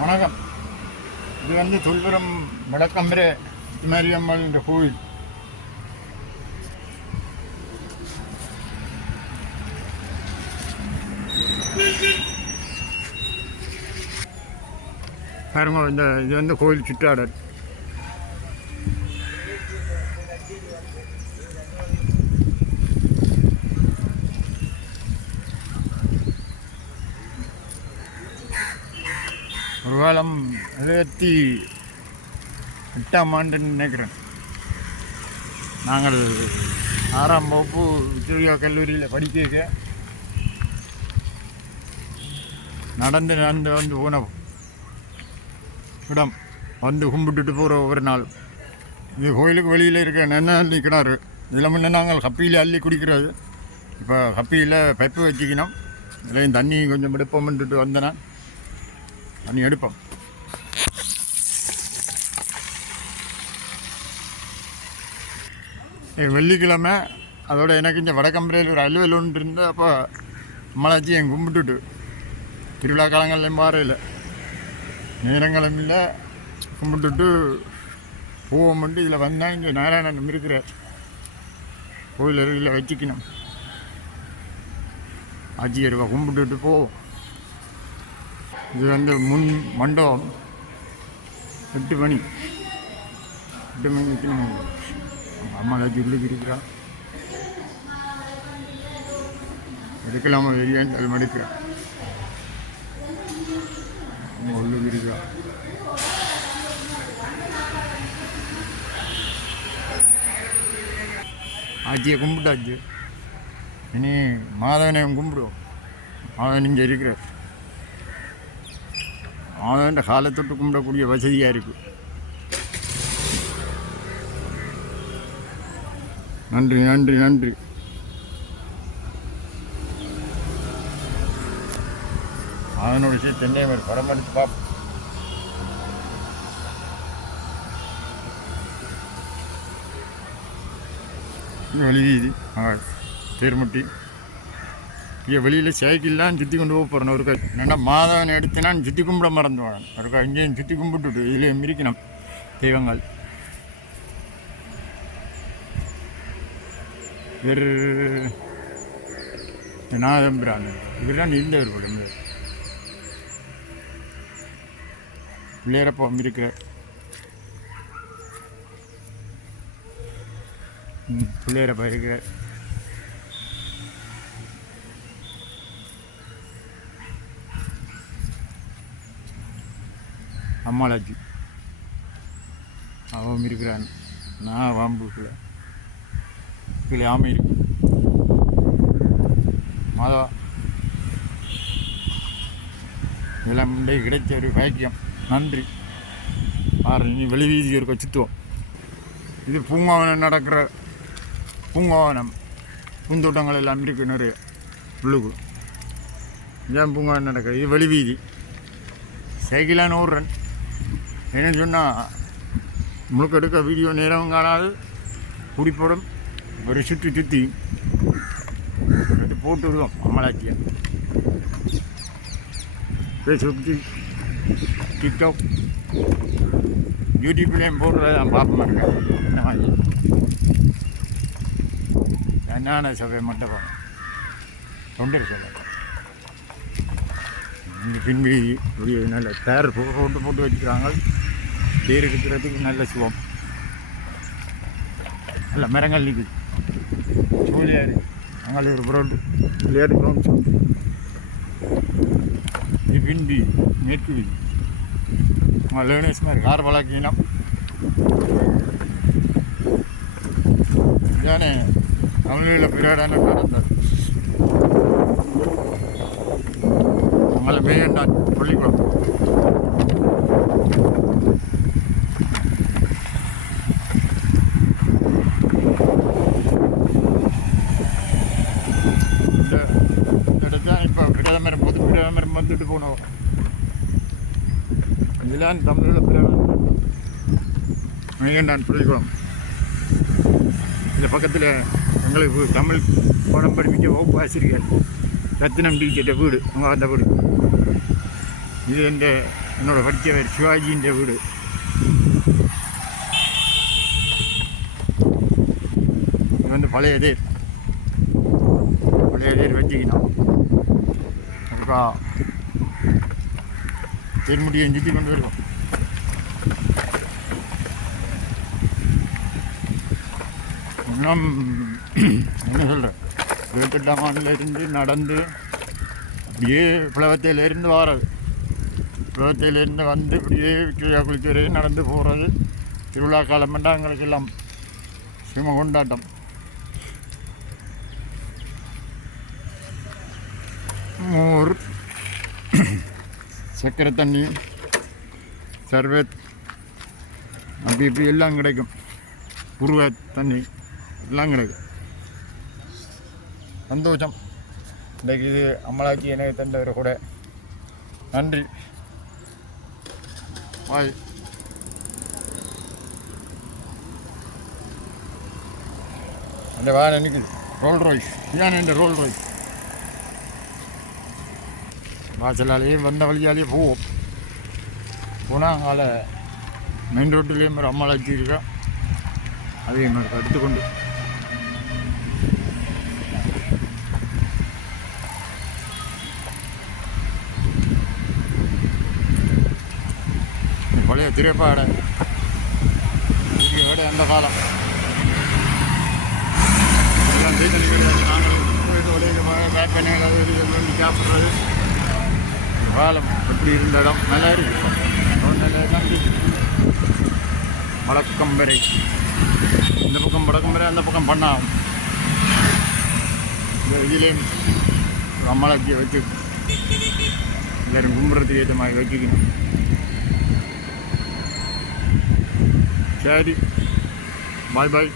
வணக்கம். இது தொல்புரம் வடக்கம்பரை மாரியம்மன் கோவில். பாருங்க, இது கோவில் சுற்றாடல். ஒரு காலம் 78ஆம் ஆண்டுன்னு நினைக்கிறேன். நாங்கள் 6ஆம் வகுப்பு விக்டோரியா கல்லூரியில் படிக்க நடந்து போன இடம் கும்பிட்டுட்டு போகிற ஒரு நாள். இது கோயிலுக்கு வெளியில் இருக்க நெண்ணி கிணறு. இதில் முன்னே நாங்கள் கப்பியில் அள்ளி குடிக்கிறது. இப்போ கப்பியில் பைப்பு வச்சுக்கணும். இதுலேயும் தண்ணி கொஞ்சம் எடுப்போம்ன்ட்டு வந்தேன். தண்ணி எடுப்போம். வெள்ளிக்கிழமை அதோட எனக்கு இந்த வடக்கம்பரையில் ஒரு அலுவல் ஒன்று இருந்து அப்போ அம்மளாச்சி என் கும்பிட்டுட்டு திருவிழா காலங்கள்லையும் பாறையில் நேரங்களும் இல்லை கும்பிட்டுட்டு போவோம்ட்டு இதில் வந்தால் இங்கே நாராயணன் இருக்கிற கோயில் அருகில் வச்சுக்கணும். ஆச்சியருவா கும்பிட்டுட்டு போவோம். இது முன் மண்டபம். 8 மணிக்கு அம்மாச்சி உள்ளுக்கு இருக்கிறான். எடுக்கலாமா வெளியான்னு அது மடுக்கிறான். உள்ளுக்கு இருக்கிறான். ஆச்சியை கும்பிட்டாச்சு. இனி மாதவனையும் கும்பிடுவோம். மாதவன் இங்கே இருக்கிறார். மாதவன் காலத்தொட்டு கும்பிடக்கூடிய வசதியாக இருக்குது. நன்றி நன்றி நன்றி. அதனோட விஷயத்தை படம் எடுத்து பார்ப்போம். வெளி வீதி தேர்முட்டி இங்கே வெளியில் சைக்கிள்லாம் சுற்றி கொண்டு போக போகிறேன். ஒரு என்னென்னா மாதவன் எடுத்து நான் சுற்றி கும்பிட மறந்து வரேன். ஒரு இங்கேயும் சுற்றி கும்பிட்டுட்டு இதில் மிரிக்கணும் தெய்வங்கள். வேறு நாதம்பிரான் இப்படிலாம் இருந்தவர் போல பிள்ளையரப்போ இருக்கிற பிள்ளையரப்பா இருக்கிற அம்மாளாச்சி அவன் இருக்கிறான். நான் வாம்புக்குள்ள கீழே ஆமை இருக்கு. மாதா இதெல்லாம் கிடைச்ச ஒரு பாக்கியம். நன்றி. இனி வெளி வீதி இருக்க சுற்றுவோம். இது பூங்காவனம் நடக்கிற பூங்காவனம். பூந்தோட்டங்கள் எல்லாம் இருக்குது நிறைய உள்ளுக்கு. இதான் பூங்காவனம் நடக்கிற. இது வெளி வீதி. சைக்கிளான ஓடுறேன். என்னன்னு சொன்னால் முழுக்க எடுக்க வீடியோ நேரம் காணாது. குடிப்போடும் ஒரு சுற்றி அது போட்டு விடுவோம். அம்மளாச்சியை ஃபேஸ்புக்கு டிக்டாக் யூடியூப்லேயும் போடுறத நான் பார்ப்ப இருக்கேன். என்ன மாதிரி என்னென்ன சபை மண்டபம் தொண்டர் சொல்ல இங்கே பின்வீதி ஒரு நல்ல தேர் போட்டு வச்சுக்கிறாங்க. தேர் இருக்கிறதுக்கு நல்ல சுகம். நல்ல மரங்கள் நிற்குது. சூழியாரு அங்கே ஒரு புரோட்டு விளையாட்டு கிரவுண்ட் சொல்லு. இது பின்பி மேற்கு வீதி. லேர்னர்ஸ் மாதிரி கார் பழக்கினம். இதானே தமிழில் பிராடான நடந்தது. அவங்கள மேயண்டான் பள்ளிக்கூடம். பிரதமர் வந்துட்டு போனோம். இதெல்லாம் தமிழில் பிரதமர் மேகண்டான் பள்ளிக்கூடம். இந்த பக்கத்தில் எங்களுக்கு தமிழ் பாடம் படிப்பிக்க வகுப்பு ஆசிரியர் ரத்தினம் டீச்சர்கிட்ட வீடு. அவங்க அந்த வீடு இது எந்த என்னோட படித்தவர் சிவாஜியின் வீடு. இது வந்து பழைய தேர் வச்சுக்கணும். அதுக்கா தேர்முடியை சுற்றி கொண்டு வருவோம். இன்னும் என்ன சொல்கிறேன், 28ஆம் ஆண்டிலிருந்து நடந்து அப்படியே பிளவத்தையிலேருந்து வாரது, பிளவத்தையிலேருந்து வந்து இப்படியே விக்டோரியா குளிச்சு வரையும் நடந்து போகிறது. திருவிழா காலம் என்றால் எங்களுக்கு எல்லாம் சிம கொண்டாட்டம். மோர், சர்க்கரை தண்ணி, சர்பத் அப்படி இப்படி எல்லாம் கிடைக்கும். குருவை தண்ணி எல்லாம் கிடைக்கும். சந்தோஷம். இன்றைக்கு இது அம்மளாச்சி எனக்கு தந்தவரை கூட நன்றி. பாய். அந்த வேறு நிற்குது ரோல் ராய்ஸ். இதான் என் ரோல் ராய்ஸ். வாசலாலேயே வந்த வழியாலேயே போவோம். போனால் அங்கால மெயின் ரோட்டிலேயும் ஒரு அம்மளாச்சி இருக்கா, அதே மாதிரி எடுத்துக்கொண்டு பழைய திரைப்பாடை அந்த காலம் நாங்கள் சாப்பிட்றது காலம் எப்படி இருந்த இடம் நல்லா இருக்கு. வடக்கம்பரை, இந்த பக்கம் வடக்கம்பரை, அந்த பக்கம் பண்ணாம். இந்த இதிலேயும் அம்மளாச்சியை வச்சு எல்லோரும் கும்புறதுக்கு ஏற்ற மாதிரி வச்சுக்கணும். சரி, பாய் பாய்.